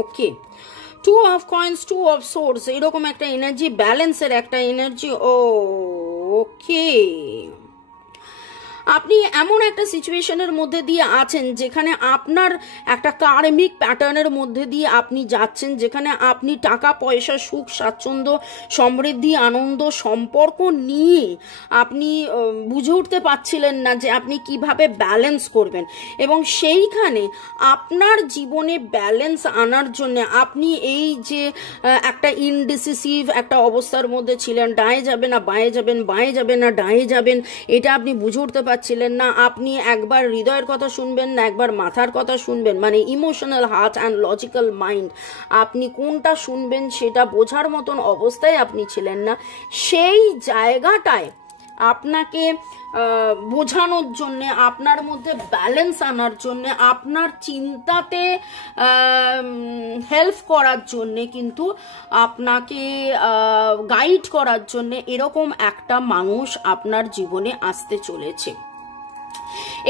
ওকে, 2 of coins, 2 of swords, এরকম একটা এনার্জি, ব্যালেন্সের একটা এনার্জি। ওকে, আপনি এমন একটা সিচুয়েশনের মধ্যে দিয়ে আছেন যেখানে আপনার একটা কার্মিক প্যাটার্নের মধ্যে দিয়ে আপনি যাচ্ছেন, যেখানে আপনি টাকা পয়সা, সুখ স্বাচ্ছন্দ্য, সমৃদ্ধি, আনন্দ, সম্পর্ক নিয়ে আপনি বুঝে উঠতে পারছিলেন না যে আপনি কিভাবে ব্যালেন্স করবেন, এবং সেইখানে আপনার জীবনে ব্যালেন্স আনার জন্য আপনি এই যে একটা ইনডিসিসিভ একটা অবস্থার মধ্যে ছিলেন, ডায়ে যাবে না বাঁয়ে যাবেন, বাঁয়ে যাবে না ডায়ে যাবেন, এটা আপনি বুঝে উঠতে পারছিলেন না। আপনি একবার হৃদয়ের কথা শুনবেন না, একবার মাথার কথা শুনবেন, মানে emotional heart and logical mind, আপনি কোনটা শুনবেন সেটা বোঝার মতন অবস্থায় আপনি ছিলেন না। সেই জায়গাটায় আপনাকে বোঝানোর জন্যে, আপনার মধ্যে ব্যালেন্স আনার জন্যে, আপনার চিন্তাতে হেল্প করার জন্যে, কিন্তু আপনাকে গাইড করার জন্যে এরকম একটা মানুষ আপনার জীবনে আসতে চলেছে।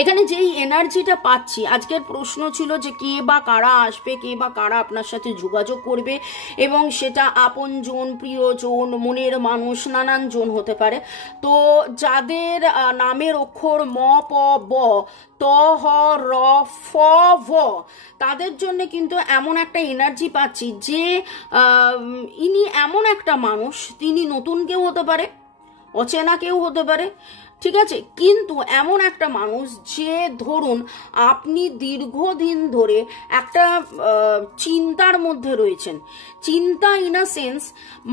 এখানে যেই এনার্জিটা পাচ্ছি, আজকের প্রশ্ন ছিল যে কে বা কারা আসবে, কে বা কারা আপনার সাথে যোগাযোগ করবে, এবং সেটা আপনজন, প্রিয়জন, মনের মানুষ, নানান জন হতে পারে। তো যাদের নামের অক্ষর ম প ব ত হ র ফ ভ, তাদের জন্য কিন্তু এমন একটা এনার্জি পাচ্ছি যে ইনি এমন একটা মানুষ, তিনি নতুন কেউ হতে পারে, অচেনা কেউ হতে পারে, ঠিক আছে, কিন্তু এমন একটা মানুষ যে ধরুন আপনি দীর্ঘদিন ধরে একটা চিন্তার মধ্যে রয়েছেন, চিন্তা ইন আ সেন্স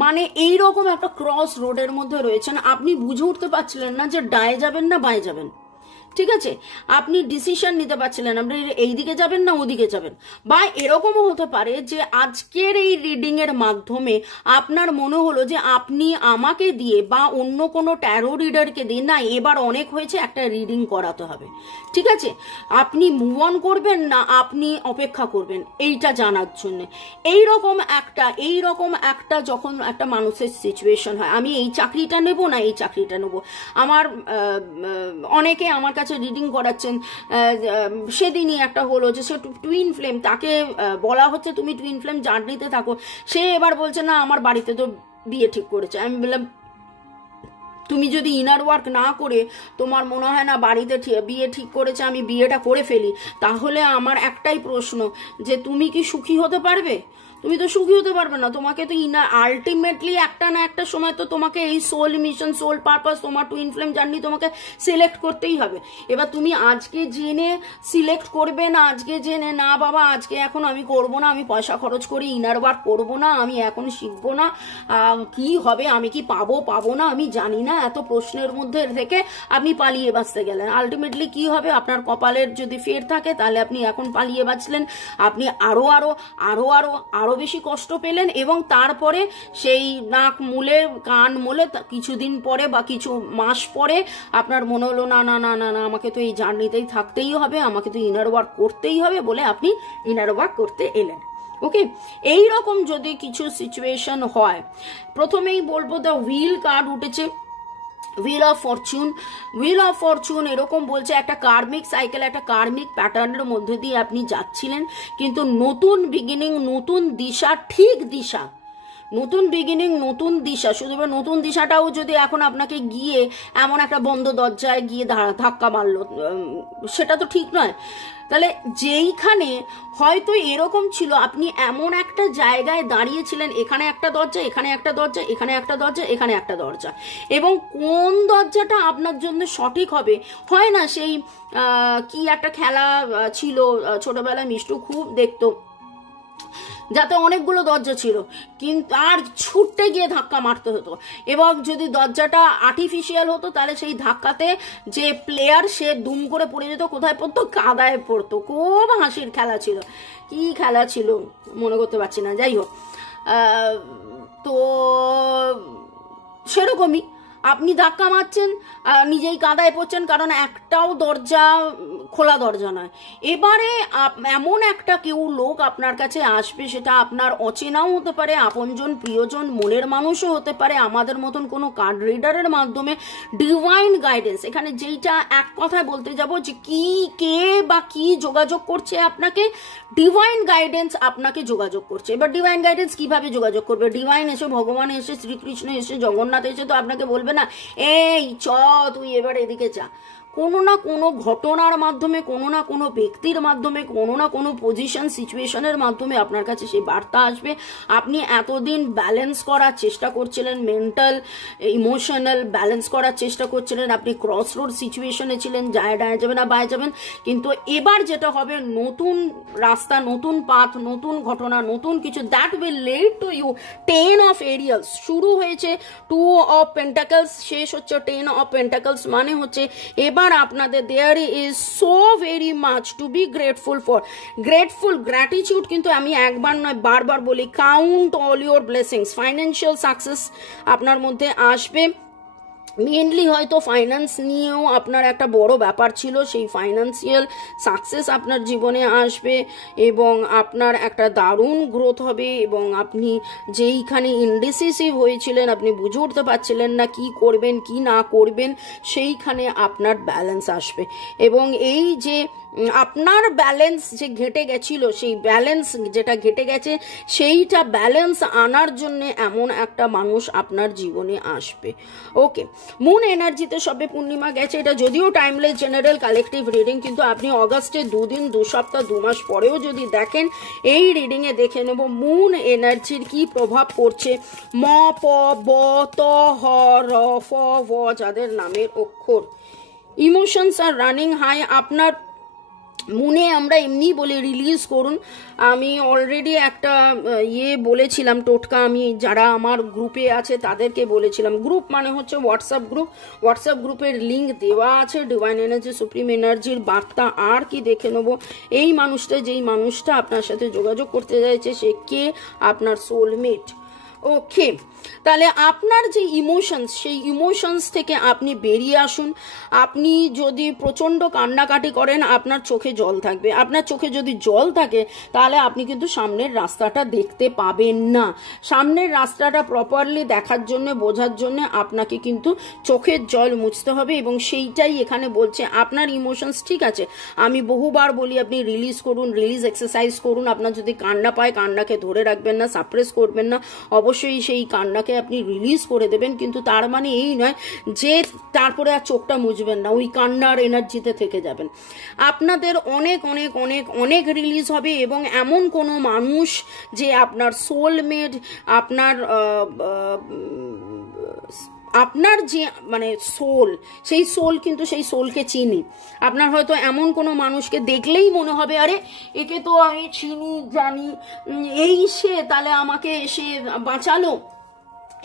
মানে এইরকম একটা ক্রস রোডের মধ্যে রয়েছেন, আপনি বুঝে উঠতে পারছিলেন না যে ডায়ে যাবেন না বাঁয়ে যাবেন, ঠিক আছে, আপনি ডিসিশন নিতে পারছিলেন আপনি এইদিকে যাবেন না ওদিকে যাবেন। বা এরকমও হতে পারে যে আজকের এই রিডিং এর মাধ্যমে আপনার মনে হলো যে আপনি আমাকে দিয়ে বা অন্য কোনো ট্যারো রিডারকে দিয়ে, না এবার অনেক হয়েছে, একটা রিডিং করাতে হবে, ঠিক আছে, আপনি মুভ অন করবেন না আপনি অপেক্ষা করবেন এইটা জানার জন্য। এইরকম একটা যখন একটা মানুষের সিচুয়েশন হয়, আমি এই চাকরিটা নেব না এই চাকরিটা নেব, আমার অনেকে আমার কাছে রিডিং করাচ্ছেন, সেদিনই একটা হলো যে সে টুইন ফ্লেম, তাকে বলা হচ্ছে তুমি টুইন ফ্লেম জার্নিতে থাকো, সে এবার বলছে না আমার বাড়িতে তো বিয়ে ঠিক করেছে। আমি বললাম তুমি যদি ইনার ওয়ার্ক না করে তোমার মনে হয় না বাড়িতে বিয়ে ঠিক করেছে, আমি বিয়েটা করে ফেলি, তাহলে আমার একটাই প্রশ্ন যে তুমি কি সুখী হতে পারবে? তুমি তো সুখী হতে পারবে না। তোমাকে তো আলটিমেটলি একটা না একটা সময় তো তোমাকে এই সোল মিশন, সোল পারপাস, তোমার টুইন ফ্লেম জার্নি তোমাকে সিলেক্ট করতেই হবে। এবার তুমি আজকে জেনে সিলেক্ট করবে না, আজকে জেনে না বাবা আজকে এখন আমি করব না, আমি পয়সা খরচ করে ইনার ওয়ার্ক করবো না, আমি এখন শিখবো না, কি হবে, আমি কি পাবো না আমি জানি না, এত প্রশ্নের মধ্যে থেকে আপনি পালিয়ে বাঁচতে গেলেন। আলটিমেটলি কি হবে, আপনার কপালের যদি ফের থাকে তাহলে আপনি এখন পালিয়ে বাঁচলেন, আপনি আরো আরো আরো আরো আরো বেশি কষ্ট পেলেন, এবং তারপরে সেই নাক মুলে কান মুলে কিছুদিন পরে বা কিছু মাস পরে আপনার মনে হলো না না না না না আমাকে তো এই জার্নিতেই থাকতেই হবে, আমাকে তো ইনার ওয়ার্ক করতেই হবে বলে আপনি ইনার ওয়ার্ক করতে এলেন। ওকে, এই রকম যদি কিছু সিচুয়েশন হয়, প্রথমেই বলবো দ্য হুইল কার্ড উঠেছে, wheel of Fortune. Wheel of Fortune এরকম বলছে একটা কার্মিক সাইকেল, একটা কার্মিক প্যাটার্নের মধ্যে দিয়ে আপনি যাচ্ছিলেন, কিন্তু নতুন বিগিনিং, নতুন দিশা, ঠিক দিশা, নতুন বিগিনিং, নতুন দিশা। শুধু নতুন দিশাটাও যদি এখন আপনাকে গিয়ে এমন একটা বন্ধ দরজায় গিয়ে ধাক্কা মারলো, সেটা তো ঠিক নয়। তাহলে যেইখানে হয়তো এরকম ছিল আপনি এমন একটা জায়গায় দাঁড়িয়েছিলেন, এখানে একটা দরজা, এখানে একটা দরজা, এখানে একটা দরজা, এখানে একটা দরজা, এবং কোন দরজাটা আপনার জন্য সঠিক হবে, হয় না সেই কি একটা খেলা ছিল ছোটবেলায়, মিষ্টু খুব দেখতো, যাতে অনেকগুলো দরজা ছিল কিন্তু আর ছুটতে গিয়ে ধাক্কা মারতে হতো, এবং যদি দরজাটা আর্টিফিশিয়াল হতো তাহলে সেই ধাক্কাতে যে প্লেয়ার সে দুম করে পড়ে যেত, কোথায় পড়তো, কাদায় পড়তো। খুব হাসির খেলা ছিল, কি খেলা ছিল মনে করতে পারছি না, যাই হোক। তো সেরকমই আপনি ধাক্কা মারছেন, নিজেই কাদায় পড়ছেন, কারণ একটাও দরজা খোলা দরজা নয়। এবারে এমন একটা কেউ লোক আপনার কাছে আসবে, সেটা আপনার অচেনাও হতে পারে, আপনজন, প্রিয়জন, মনের মানুষও হতে পারে, আমাদের মতন কোনো কার্ড রিডারের মাধ্যমে। ডিভাইন গাইডেন্স, এখানে যেইটা এক কথায় বলতে যাব যে কি কে বা কি যোগাযোগ করছে আপনাকে, ডিভাইন গাইডেন্স আপনাকে যোগাযোগ করছে। এবার ডিভাইন গাইডেন্স কিভাবে যোগাযোগ করবে? ডিভাইন এসে, ভগবান এসে, শ্রীকৃষ্ণ এসে, জগন্নাথ এসে তো আপনাকে বলবে না এই চ তুই এবার এদিকে যা। কোনো না কোনো ঘটনার মাধ্যমে, কোনো না কোনো ব্যক্তির মাধ্যমে, কোনো না কোনো পজিশন, সিচুয়েশনের মাধ্যমে আপনার কাছে সেই বার্তা আসবে। আপনি এতদিন ব্যালেন্স করার চেষ্টা করছিলেন, মেন্টাল ইমোশনাল ব্যালেন্স করার চেষ্টা করছিলেন, আপনি ক্রস রোড সিচুয়েশনে ছিলেন, যায় ডায় যাবেন না বায় যাবেন, কিন্তু এবার যেটা হবে, নতুন রাস্তা, নতুন পাথ, নতুন ঘটনা, নতুন কিছু, that will lead to you. 10 অফ এরিয়ালস শুরু হয়েছে, 2 অফ পেন্টাকলস শেষ হচ্ছে, 10 অফ পেন্টাকলস মানে হচ্ছে এবার আপনাদের there is so very much to be grateful for. Grateful, gratitude কিন্তু আমি একবার নয় বারবার বলি, count all your blessings. Financial success আপনার মধ্যে আসবে, মেনলি হয়তো ফাইন্যান্স নিয়েও আপনার একটা বড় ব্যাপার ছিল, সেই ফাইন্যান্সিয়াল সাকসেস আপনার জীবনে আসবে, এবং আপনার একটা দারুণ গ্রোথ হবে, এবং আপনি যেইখানে ইনডিসিসিভ হয়েছিলেন, আপনি বুঝে উঠতে পারছিলেন না কি করবেন কি না করবেন, সেইখানে আপনার ব্যালেন্স আসবে। এবং এই যে আপনার ব্যালেন্স যে ঘেটে গেছিল, সেই ব্যালেন্স যেটা ঘেটে গেছে, সেইটা ব্যালেন্স আনার জন্য এমন একটা মানুষ আপনার জীবনে আসবে। ওকে, মুন এনার্জিতে সবে পূর্ণিমা গেছে, এটা যদিও টাইমলেস জেনারেল কালেকটিভ রিডিং, কিন্তু আপনি অগাস্টে 2 দিন 2 সপ্তাহ 2 মাস পরেও যদি দেখেন, এই রিডিংয়ে দেখে নেব মুন এনার্জির কি প্রভাব পড়ছে। ম, প, ব, ত, হ, র, ফ, ভ যাদের নামের অক্ষর। ইমোশনস আর রানিং হাই, আপনার মনে আমরা এমনি বলে রিলিজ করুন। আমি অলরেডি একটা বলেছিলাম টোটকা, আমি যারা আমার গ্রুপে আছে তাদেরকে বলেছিলাম, গ্রুপ মানে হচ্ছে হোয়াটসঅ্যাপ গ্রুপ, হোয়াটসঅ্যাপ গ্রুপের লিঙ্ক দেওয়া আছে, ডিভাইন এনার্জি, সুপ্রিম এনার্জির বার্তা। আর কি দেখে নেব, এই মানুষটা, যেই মানুষটা আপনার সাথে যোগাযোগ করতে চাইছে, সে কে, আপনার সোলমেট। ওকে, তাহলে আপনার যে ইমোশনস, সেই ইমোশনস থেকে আপনি বেরিয়ে আসুন। আপনি যদি প্রচণ্ড কান্নাকাটি করেন, আপনার চোখে জল থাকবে। আপনার চোখে যদি জল থাকে, তাহলে আপনি কিন্তু সামনের রাস্তাটা দেখতে পাবেন না। সামনের রাস্তাটা প্রপারলি দেখার জন্য, বোঝার জন্য আপনাকে কিন্তু চোখের জল মুছতে হবে, এবং সেইটাই এখানে বলছে। আপনার ইমোশনস ঠিক আছে, আমি বহুবার বলি আপনি রিলিজ করুন, রিলিজ এক্সারসাইজ করুন। আপনার যদি কান্না পায়, কান্নাকে ধরে রাখবেন না, সাপ্রেস করবেন না, অবশ্যই সেই কান্না কান্নাকে আপনি রিলিজ করে দেবেন, কিন্তু তার মানে এই নয় যে তারপরে আর চোখটা মুছবেন না, ওই কান্নার এনার্জিতে থেকে যাবেন। আপনাদের অনেক অনেক অনেক অনেক রিলিজ হবে, এবং এমন কোনো মানুষ যে আপনার সোলমেট, আপনার যে মানে সোল, সেই সোল কিন্তু সেই সোলকে চিনি। আপনার হয়তো এমন কোনো মানুষকে দেখলেই মনে হবে আরে একে তো আমি চিনি জানি, এই সে, তাহলে আমাকে এসে বাঁচালো,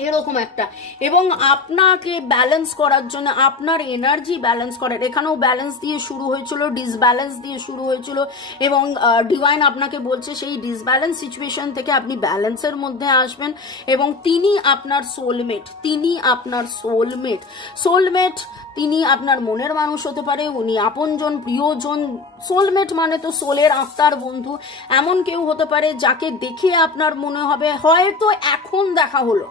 এরকম একটা। এবং আপনাকে ব্যালেন্স করার জন্য, আপনার এনার্জি ব্যালেন্স করার, এখানেও ব্যালেন্স দিয়ে শুরু হয়েছিল, ডিসব্যালেন্স দিয়ে শুরু হয়েছিল, এবং ডিভাইন আপনাকে বলছে সেই ডিসব্যালেন্স সিচুয়েশন থেকে আপনি ব্যালেন্সের মধ্যে আসবেন, এবং তিনি আপনার সোলমেট, তিনি আপনার সোলমেট তিনি আপনার মনের মানুষ হতে পারে, উনি আপনজন, প্রিয়জন। সোলমেট মানে তো সোলের আত্মার বন্ধু, এমন কেউ হতে পারে যাকে দেখে আপনার মনে হবে হয়তো এখন দেখা হলো।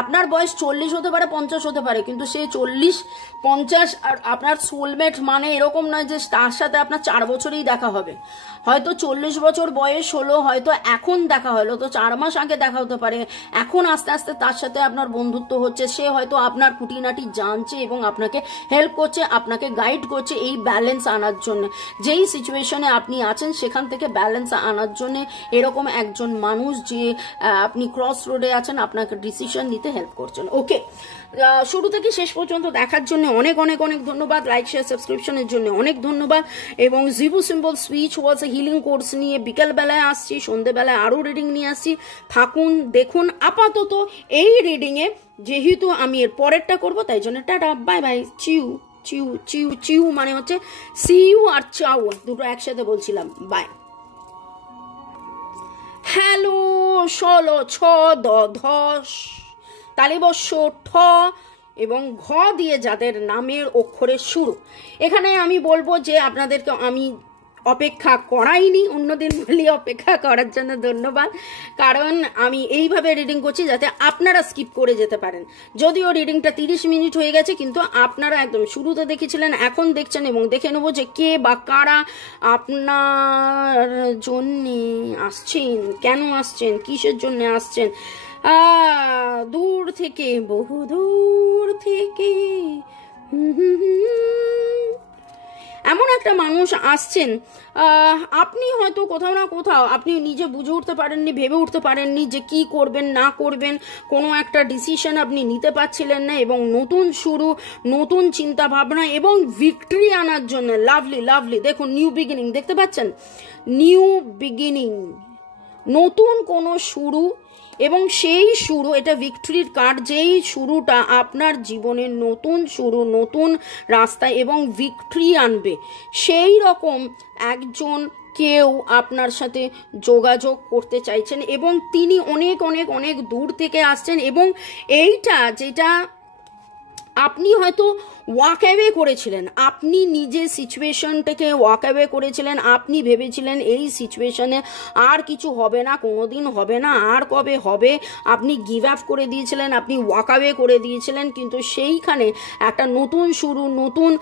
আপনার বয়স 40 হতে পারে, 50 হতে পারে, কিন্তু সে 40-50 আর আপনার সোলমেট মানে এরকম নয় যে তার সাথে আপনার 4 বছরেই দেখা হবে। হয়তো 40 বছর বয়স হলো, হয়তো এখন দেখা হলো, তো 4 মাস আগে দেখা হতে পারে, এখন আস্তে আস্তে তার সাথে আপনার বন্ধুত্ব হচ্ছে, সে হয়তো আপনার খুঁটিনাটি জানছে এবং আপনাকে হেল্প করছে, আপনাকে গাইড করছে এই ব্যালেন্স আনার জন্য। যেই সিচুয়েশনে আপনি আছেন সেখান থেকে ব্যালেন্স আনার জন্য এরকম একজন মানুষ, যে আপনি ক্রস রোডে আছেন, আপনাকে ডিসিশন নিতে হেল্প করছেন। ওকে, শুরু থেকে শেষ পর্যন্ত দেখার জন্য অনেক অনেক অনেক ধন্যবাদ। লাইক, শেয়ার, সাবস্ক্রিপশনের জন্য অনেক ধন্যবাদ। এবং জিভু সিম্বল সুইচ ওয়াজ এ হিলিং কোর্স নিয়ে বিকেলবেলায় আসছি, সন্ধ্যেবেলায় আরও রিডিং নিয়ে আসছি। থাকুন, দেখুন। আপাতত এই রিডিংয়ে যেহেতু আমি এর পরেরটা করবো, তাই জন্য টাটা, বাই বাই, চিউ চিউ চিউ চিউ মানে হচ্ছে সি ইউ আর চাউ, দুটো একসাথে বলছিলাম, বাই। হ্যালো, ষোলো, ছ, ধস, তালিবস্য, ঠ এবং ঘ দিয়ে যাদের নামের অক্ষরের শুরু। এখানে আমি বলবো যে আপনাদেরকে আমি অপেক্ষা করাইনি, অন্যদিন বলি অপেক্ষা করার জন্য ধন্যবাদ, কারণ আমি এইভাবে রিডিং করছি যাতে আপনারা স্কিপ করে যেতে পারেন। যদিও রিডিংটা 30 মিনিট হয়ে গেছে, কিন্তু আপনারা একদম শুরুতে দেখেছিলেন, এখন দেখছেন, এবং দেখে নেবো যে কে বা কারা আপনার জন্যে আসছেন, কেন আসছেন, কিসের জন্য আসছেন। দূর থেকে, বহু দূর থেকে এমন একটা মানুষ আসছেন, আপনি হয়তো কোথাও না কোথাও আপনি নিজে বুঝে উঠতে পারেননি, ভেবে উঠতে পারেননি যে কি করবেন না করবেন, কোনো একটা ডিসিশন আপনি নিতে পারছিলেন না, এবং নতুন শুরু, নতুন চিন্তা ভাবনা এবং ভিক্টরি আনার জন্য লাভলি লাভলি দেখুন নিউ বিগিনিং দেখতে পাচ্ছেন, নিউ বিগিনিং, নতুন কোনো শুরু, এবং সেই শুরু, এটা ভিক্টরির কার্ড, যেই শুরুটা আপনার জীবনের নতুন শুরু, নতুন রাস্তা এবং ভিক্টরি আনবে, সেই রকম একজন কেউ আপনার সাথে যোগাযোগ করতে চাইছেন, এবং তিনি অনেক অনেক অনেক দূর থেকে আসছেন। এবং এইটা যেটা আপনি হয়তো ওয়াক অ্যাওয়ে করেছিলেন, আপনি নিজে সিচুয়েশনটাকে ওয়াক অ্যাওয়ে করেছিলেন, আপনি ভেবেছিলেন এই সিচুয়েশনে আর কিছু হবে না, কোনোদিন হবে না, আর কবে হবে, আপনি গিভ আপ করে দিয়েছিলেন, আপনি ওয়াক অ্যাওয়ে করে দিয়েছিলেন, কিন্তু সেইখানে একটা নতুন শুরু, নতুন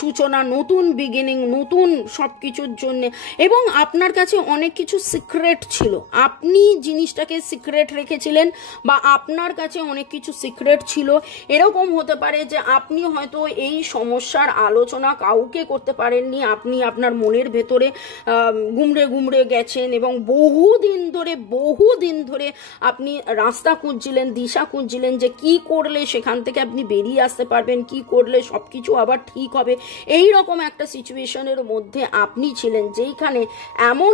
সূচনা, নতুন বিগিনিং, নতুন সব কিছুর জন্যে। এবং আপনার কাছে অনেক কিছু সিক্রেট ছিল, আপনি জিনিসটাকে সিক্রেট রেখেছিলেন, বা আপনার কাছে অনেক কিছু সিক্রেট ছিল। এরকম হতে পারে যে আপনি হয়তো এই সমস্যার আলোচনা কাউকে করতে পারেননি, আপনি আপনার মনের ভেতরে গুমড়ে গুমড়ে গেছেন, এবং বহুদিন ধরে আপনি রাস্তা খুঁজছিলেন, দিশা খুঁজছিলেন যে কি করলে সেখান থেকে আপনি বেরিয়ে আসতে পারবেন, কি করলে সবকিছু আবার ঠিক হবে। এই রকম একটা সিচুয়েশনের মধ্যে আপনি ছিলেন, যেখানে এমন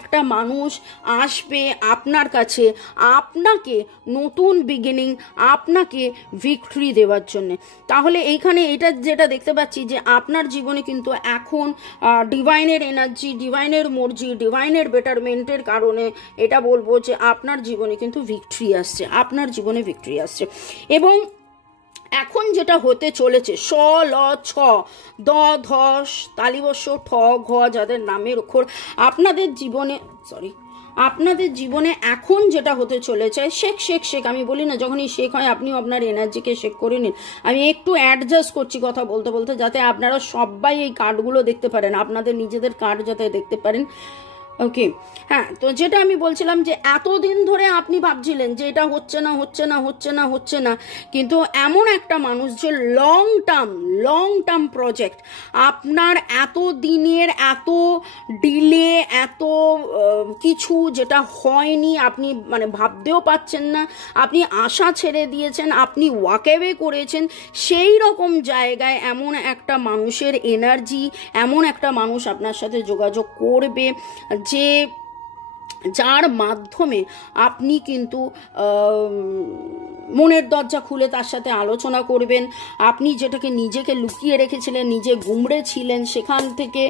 একটা মানুষ আসবে আপনার কাছে, আপনাকে নতুন বিগিনিং, আপনাকে ভিক্টরি দেওয়ার জন্য। তাহলে এইখানে এটা যেটা দেখতে পাচ্ছি যে আপনার জীবনে কিন্তু এখন ডিভাইনের এনার্জি, ডিভাইনের মর্জি, ডিভাইনের বেটারমেন্টের কারণে এটা বলবো যে আপনার জীবনে কিন্তু ভিক্টরি আসছে, আপনার জীবনে ভিক্টরি আসছে। এবং এখন যেটা হতে চলেছে, স, ল, ছ, দ, ধস, তালিবস্য, ঠ, ঘ যাদের নামের অক্ষর, আপনাদের জীবনে এখন যেটা হতে চলেছে, শেখ আমি বলি না, যখনই শেখ হয় আপনিও আপনার এনার্জিকে শেক করে নিন। আমি একটু অ্যাডজাস্ট করছি কথা বলতে বলতে, যাতে আপনারা সবাই এই কার্ডগুলো দেখতে পারেন, আপনাদের নিজেদের কার্ড যাতে দেখতে পারেন। ওকে, হ্যাঁ, তো যেটা আমি বলছিলাম যে এতদিন ধরে আপনি ভাবছিলেন যে এটা হচ্ছে না হচ্ছে না হচ্ছে না হচ্ছে না, কিন্তু এমন একটা মানুষ যে লং টার্ম প্রজেক্ট, আপনার এত দিনের এত ডিলে, এত কিছু যেটা হয়নি, আপনি মানে ভাবতেও পাচ্ছেন না, আপনি আশা ছেড়ে দিয়েছেন, আপনি ওয়াকঅ্যাওয়ে করেছেন, সেই রকম জায়গায় এমন একটা মানুষের এনার্জি, এমন একটা মানুষ আপনার সাথে যোগাযোগ করবে যে যার মাধ্যমে আপনি কিন্তু মনের দরজা খুলে তার সাথে আলোচনা করবেন। আপনি যেটাকে নিজেকে লুকিয়ে রেখেছিলেন, নিজে গুমড়ে ছিলেন, সেখান থেকে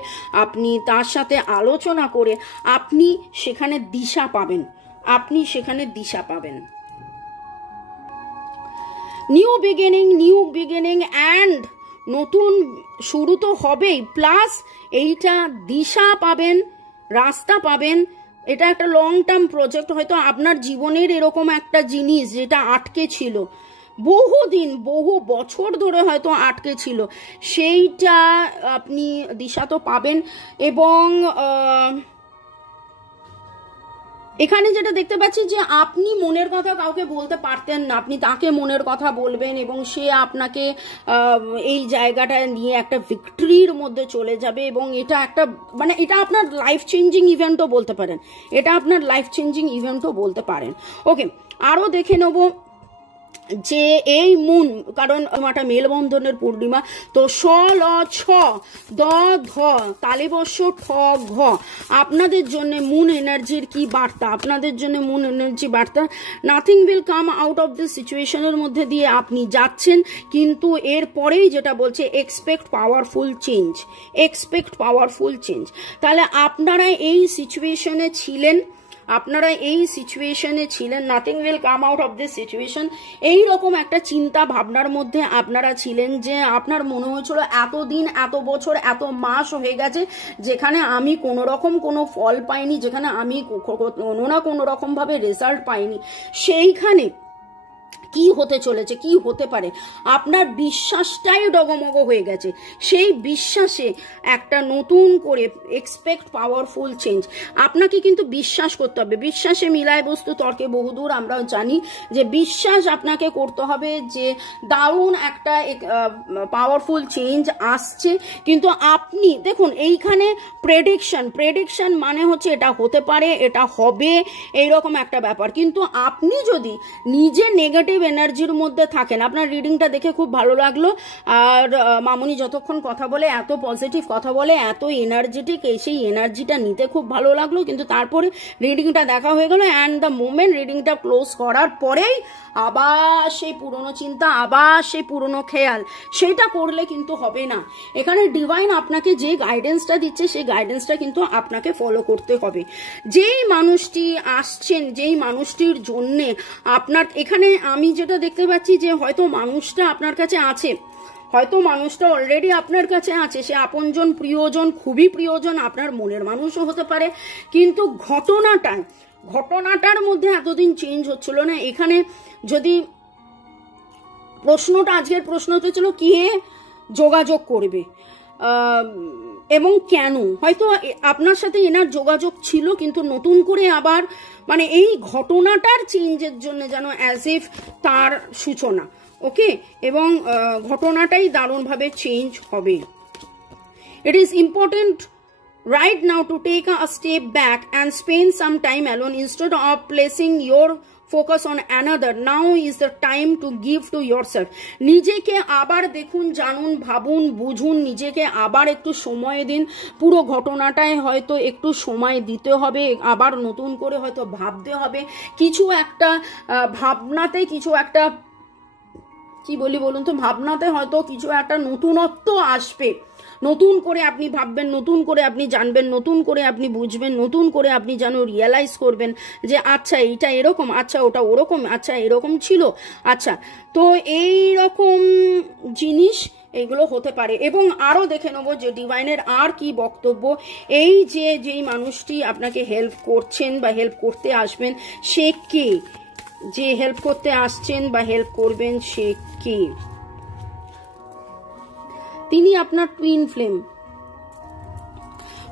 আপনি তার সাথে আলোচনা করে আপনি সেখানে দিশা পাবেন, নিউ বিগিনিং অ্যান্ড নতুন শুরু তো হবেই, প্লাস এইটা দিশা পাবেন, রাস্তা পাবেন। এটা একটা লং টার্ম প্রজেক্ট, হয়তো আপনার জীবনের এরকম একটা জিনিস যেটা আটকে ছিল, বহুদিন বহু বছর ধরে হয়তো আটকে ছিল, সেইটা আপনি দিশা তো পাবেন। এবং এখানে যেটা দেখতে পাচ্ছি যে আপনি মনের কথা কাউকে বলতে পারতেন না, আপনি তাকে মনের কথা বলবেন এবং সে আপনাকে এই জায়গাটা নিয়ে একটা ভিক্টরির মধ্যে চলে যাবে। এবং এটা একটা মানে এটা আপনার লাইফ চেঞ্জিং ইভেন্টও বলতে পারেন। ওকে, আরও দেখে নেব যে এই মুন, কারণ একটা মেলবন্ধনের পূর্ণিমা, তো স ল ছ দ ধ তালিবর্ষ ঠ ঘ, আপনাদের জন্য মুন এনার্জির কি বার্তা, আপনাদের জন্য মুন এনার্জি বার্তা, nothing will come out of this সিচুয়েশনের মধ্যে দিয়ে আপনি যাচ্ছেন, কিন্তু এর পরেই যেটা বলছে এক্সপেক্ট পাওয়ারফুল চেঞ্জ। তাহলে আপনারা এই সিচুয়েশনে ছিলেন, nothing will come out of this situation, এইরকম একটা চিন্তা ভাবনার মধ্যে আপনারা ছিলেন যে আপনার মনে হয়েছিল এতদিন, এত বছর, এত মাস হয়ে গেছে যেখানে আমি কোনো রকম কোনো ফল পাইনি, যেখানে আমি কোনো না কোনো রকম ভাবে রেজাল্ট পাইনি, সেইখানে কি হতে চলেছে, কি হতে পারে, আপনার বিশ্বাসটাই ডগমগ হয়ে গেছে। সেই বিশ্বাসে একটা নতুন করে এক্সপেক্ট পাওয়ারফুল চেঞ্জ, আপনাকে কিন্তু বিশ্বাস করতে হবে। বিশ্বাসে মিলায় বস্তু তর্কে বহুদূর, আমরাও জানি যে বিশ্বাস আপনাকে করতে হবে যে দারুণ একটা পাওয়ারফুল চেঞ্জ আসছে। কিন্তু আপনি দেখুন এইখানে প্রেডিকশন মানে হচ্ছে এটা হতে পারে, এটা হবে, এইরকম একটা ব্যাপার। কিন্তু আপনি যদি নিজে নেগেটিভ এনার্জির মধ্যে থাকেন, আপনার রিডিংটা দেখে খুব ভালো লাগলো, আর মামুনি যতক্ষণ কথা বলে এত পজিটিভ কথা বলে, এত এনার্জেটিক, সেই এনার্জিটা নিতে খুব ভালো লাগলো। কিন্তু তারপরে রিডিংটা দেখা হয়ে গেল, অ্যান্ড দ্য মোমেন্ট রিডিংটা ক্লোজ করার পরেই আবার সেই পুরনো চিন্তা, আবার সেই পুরনো খেয়াল, সেটা করলে কিন্তু হবে না। এখানে ডিভাইন আপনাকে যে গাইডেন্সটা দিচ্ছে সেই গাইডেন্সটা কিন্তু আপনাকে ফলো করতে হবে। যেই মানুষটি আসছেন, যেই মানুষটির জন্যে আপনার, এখানে আমি যেটা দেখতে পাচ্ছি যে হয়তো মানুষটা আপনার কাছে আছে, হয়তো মানুষটা অলরেডি আপনার কাছে আছে, সে আপনজন, প্রিয়জন, খুবই প্রিয়জন, আপনার মনের মানুষও হতে পারে। কিন্তু ঘটনাটার মধ্যে এতদিন চেঞ্জ হচ্ছিল না। এখানে যদি আজকের প্রশ্নটা ছিল কে যোগাযোগ করবে এবং কেন, হয়তো আপনার সাথে এনার যোগাযোগ ছিল, কিন্তু নতুন করে আবার মানে এই ঘটনাটার চেঞ্জের জন্য যেন অ্যাজ ইফ তার সূচনা। ওকে, এবং ঘটনাটাই দারুণভাবে চেঞ্জ হবে। It is important right now to take a step back and spend some time alone instead of placing your focus on another. Now is the time to give to yourself. নিজেকে আবার দেখুন, জানুন, ভাবুন, বুঝুন, নিজেকে আবার একটু সময় দিন। পুরো ঘটনাটায় হয়তো একটু সময় দিতে হবে, আবার নতুন করে হয়তো ভাবতে হবে, কিছু একটা ভাবনাতে, কিছু একটা কি বলি বলুন তো, ভাবনাতে হয়তো কিছু একটা নতুনত্ব আসবে। নতুন করে আপনি ভাববেন, নতুন করে আপনি জানবেন, নতুন করে আপনি বুঝবেন, নতুন করে আপনি যেন রিয়েলাইজ করবেন যে আচ্ছা এইটা এরকম, আচ্ছা ওটা ওরকম, আচ্ছা এরকম ছিল, আচ্ছা তো এই রকম জিনিস এইগুলো হতে পারে। এবং আরও দেখে নেবো যে ডিভাইনের আর কি বক্তব্য, এই যেই মানুষটি আপনাকে হেল্প করছেন বা হেল্প করতে আসবেন সে কে, যে হেল্প করতে আসছেন বা হেল্প করবেন সে কে। তিনি আপনার টুইন ফ্লেম,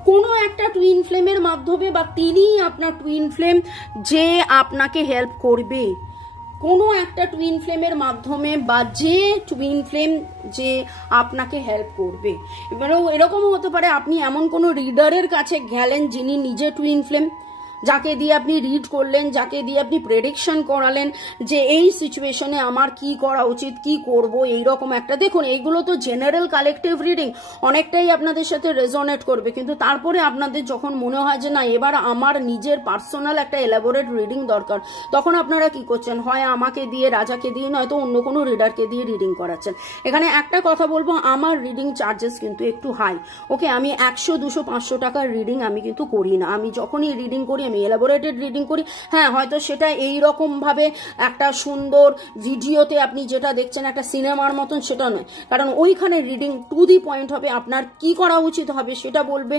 কোনো একটা টুইন ফ্লেমের মাধ্যমে বা তিনিই আপনার টুইন ফ্লেম যে আপনাকে হেল্প করবে, কোনো একটা টুইন ফ্লেমের মাধ্যমে বা যে টুইন ফ্লেম যে আপনাকে হেল্প করবে। এবারেও এরকমও হতে পারে আপনি এমন কোনো রিডারের কাছে গেলেন যিনি নিজে টুইন ফ্লেম, যাকে দিয়ে আপনি রিড করলেন, যাকে দিয়ে আপনি প্রেডিকশন করালেন যে এই সিচুয়েশনে আমার কি করা উচিত, কি করব, এইরকম একটা। দেখুন এইগুলো তো জেনারেল কালেকটিভ রিডিং, অনেকটাই আপনাদের সাথে রেজোনেট করবে, কিন্তু তারপরে আপনাদের যখন মনে হয় যে না এবার আমার নিজের পার্সোনাল একটা এলাবোরেট রিডিং দরকার, তখন আপনারা কি করছেন, হয় আমাকে দিয়ে, রাজাকে দিয়ে, নয়তো অন্য কোনো রিডারকে দিয়ে রিডিং করাচ্ছেন। এখানে একটা কথা বলবো, আমার রিডিং চার্জেস কিন্তু একটু হাই। ওকে, আমি 100, 200, 500 টাকার রিডিং আমি কিন্তু করি না। আমি যখনই রিডিং করি আমি এলাবোরেটেড রিডিং করি। হ্যাঁ, হয়তো সেটা এই রকম ভাবে একটা সুন্দর ভিডিওতে আপনি যেটা দেখছেন একটা সিনেমার মতন, সেটা নয়, কারণ ওইখানে রিডিং টু দি পয়েন্ট হবে, আপনার কি করা উচিত হবে সেটা বলবে,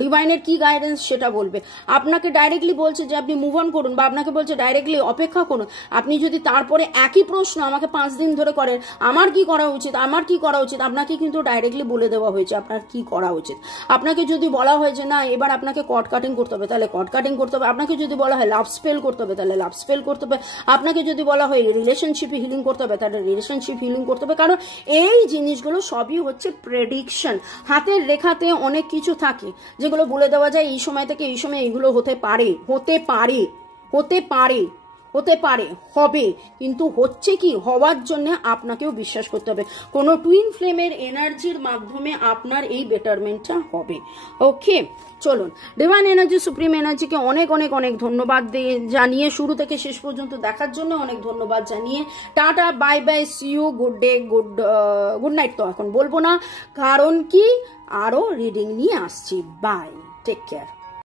ডিভাইনের কি গাইডেন্স সেটা বলবে। আপনাকে ডাইরেক্টলি বলছে যে আপনি মুভ অন করুন, বা আপনাকে বলছে ডাইরেক্টলি অপেক্ষা করুন। আপনি যদি তারপরে একই প্রশ্ন আমাকে 5 দিন ধরে করেন, আমার কি করা উচিত, আমার কি করা উচিত, আপনাকে কিন্তু ডাইরেক্টলি বলে দেওয়া হয়েছে আপনার কি করা উচিত। আপনাকে যদি বলা হয়েছে না এবার আপনাকে কট কাটিং করতে হবে, তাহলে কট কাটিং করতে হবে। আপনাকে যদি বলা হয় লাভ স্পেল করতে হবে, তাহলে লাভ স্পেল করতে হবে। আপনাকে যদি বলা হয় রিলেশনশিপ হিলিং করতে হবে, তাহলে রিলেশনশিপ হিলিং করতে হবে। কারণ এই জিনিসগুলো সবই হচ্ছে প্রেডিকশন। হাতের রেখাতে অনেক কিছু থাকে যেগুলো বলে দেওয়া যায় এই সময় থেকে এই সময় এগুলো হতে পারে, হতে পারে, হতে পারে, হতে পারে, হবে, কিন্তু হচ্ছে কি, হওয়ার জন্য আপনাকেও বিশ্বাস করতে হবে। কোনো টুইন ফ্লেমের এনার্জির মাধ্যমে আপনার এই বেটারমেন্টটা হবে। ওকে, চলুন, ডিভাইন এনার্জি, সুপ্রিম এনার্জিকে অনেক অনেক অনেক ধন্যবাদ জানিয়ে, শুরু থেকে শেষ পর্যন্ত দেখার জন্য অনেক ধন্যবাদ জানিয়ে tata, bye bye, see you, good day, good night তো এখন বলবো না, কারণ কি আরো রিডিং নিয়ে আসছি। Bye, take care.